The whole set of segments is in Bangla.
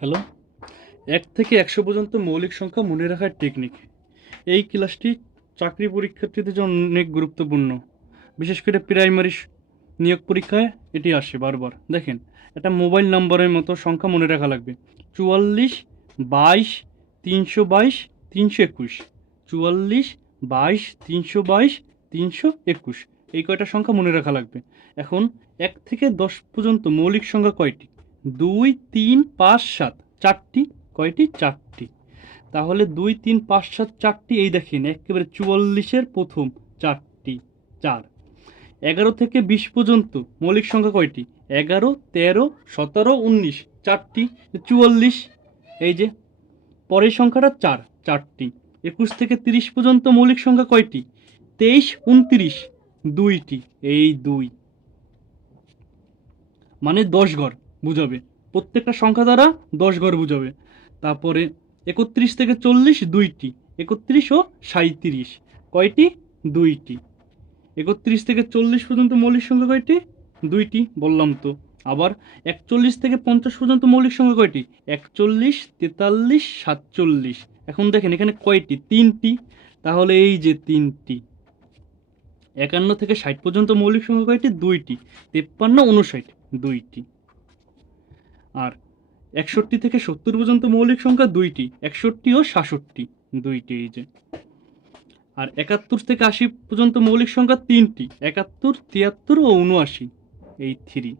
হ্যালো? এক থেকে একশো পর্যন্ত মৌলিক সংখ্যা মনে রাখার টেকনিক এই ক্লাসটি চাকরি পরীক্ষার্থীদের জন্য অনেক গুরুত্বপূর্ণ। বিশেষ করে প্রাইমারি নিয়োগ পরীক্ষায় এটি আসে বারবার। দেখেন, একটা মোবাইল নম্বরের মতো সংখ্যা মনে রাখা লাগবে। চুয়াল্লিশ, বাইশ, তিনশো বাইশ, তিনশো একুশ। চুয়াল্লিশ, বাইশ, তিনশো বাইশ, তিনশো একুশ। এই কয়টা সংখ্যা মনে রাখা লাগবে। এখন এক থেকে দশ পর্যন্ত মৌলিক সংখ্যা কয়টি? দুই, তিন, পাঁচ, সাত। চারটি, কয়টি? চারটি। তাহলে দুই, তিন, পাঁচ, সাত, চারটি এই দেখেন, একেবারে চুয়াল্লিশের প্রথম চারটি, চার। এগারো থেকে বিশ পর্যন্ত মৌলিক সংখ্যা কয়টি? এগারো, তেরো, সতেরো, উনিশ। চারটি, চুয়াল্লিশ। এই যে, পরের সংখ্যাটা চার, চারটি। একুশ থেকে তিরিশ পর্যন্ত মৌলিক সংখ্যা কয়টি? তেইশ, উনত্রিশ। দুইটি, এই দুই। মানে দশ ঘর। বুঝাবে। প্রত্যেকটা সংখ্যা দ্বারা দশ ঘর বুঝাবে। তারপরে একত্রিশ থেকে চল্লিশ দুইটি। একত্রিশ ও সাঁত্রিশ কয়টি? দুইটি। একত্রিশ থেকে চল্লিশ পর্যন্ত মৌলিক সংখ্যা কয়টি? দুইটি, বললাম তো। আবার একচল্লিশ থেকে পঞ্চাশ পর্যন্ত মৌলিক সংখ্যা কয়টি? একচল্লিশ, তেতাল্লিশ, সাতচল্লিশ। এখন দেখেন এখানে কয়টি? তিনটি। তাহলে এই যে তিনটি, একান্ন থেকে ষাট পর্যন্ত মৌলিক সংখ্যা কয়টি? দুইটি। তেপ্পান্ন উনষাট দুইটি। আর একষট্টি থেকে সত্তর পর্যন্ত মৌলিক সংখ্যা দুইটি, একষট্টি ও সাতষট্টি, দুইটি এই যে। আর একাত্তর থেকে আশি পর্যন্ত মৌলিক সংখ্যা তিনটি, একাত্তর, তিয়াত্তর ও উনআশি এই থ্রি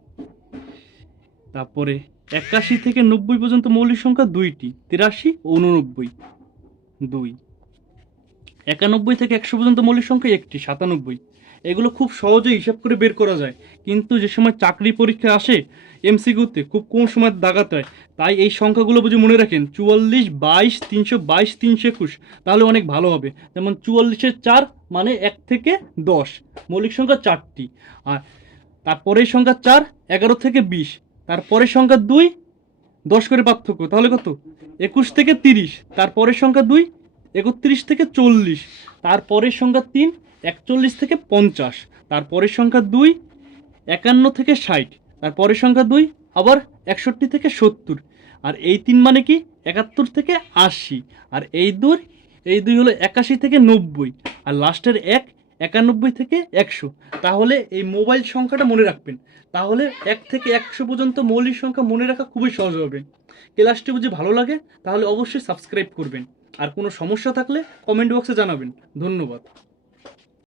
তারপরে একাশি থেকে নব্বই পর্যন্ত মৌলিক সংখ্যা দুইটি, তিরাশি ও উননব্বই দুই। একানব্বই থেকে একশো পর্যন্ত মৌলিক সংখ্যা একটি, সাতানব্বই। এগুলো খুব সহজে হিসাব করে বের করা যায়। কিন্তু যে সময় চাকরি পরীক্ষা আসে, এমসিকিউতে খুব কম সময় দাগাতে হয়। তাই এই সংখ্যাগুলো বুঝে মনে রাখেন, চুয়াল্লিশ, বাইশ, তিনশো বাইশ, তিনশো একুশ, তাহলে অনেক ভালো হবে। যেমন চুয়াল্লিশের চার মানে এক থেকে দশ, মৌলিক সংখ্যা চারটি। আর তারপরের সংখ্যা চার, এগারো থেকে বিশ, তারপরের সংখ্যা দুই, দশ করে পার্থক্য, তাহলে কত? একুশ থেকে তিরিশ, তারপরের সংখ্যা দুই, একত্রিশ থেকে চল্লিশ, তারপরের সংখ্যা তিন একচল্লিশ থেকে পঞ্চাশ, তারপরের সংখ্যা দুই, একান্ন থেকে ষাট, তারপরের সংখ্যা দুই, আবার একষট্টি থেকে সত্তর, আর এই তিন মানে কি? একাত্তর থেকে আশি, আর এই দুই এই দুই হলো একাশি থেকে নব্বই, আর লাস্টের এক, একানব্বই থেকে একশো। তাহলে এই মোবাইল সংখ্যাটা মনে রাখবেন। তাহলে এক থেকে একশো পর্যন্ত মৌলিক সংখ্যা মনে রাখা খুবই সহজ হবে। ক্লাসটি বুঝে ভালো লাগে, তাহলে অবশ্যই সাবস্ক্রাইব করবেন। আর কোনো সমস্যা থাকলে কমেন্ট বক্সে জানাবেন। ধন্যবাদ।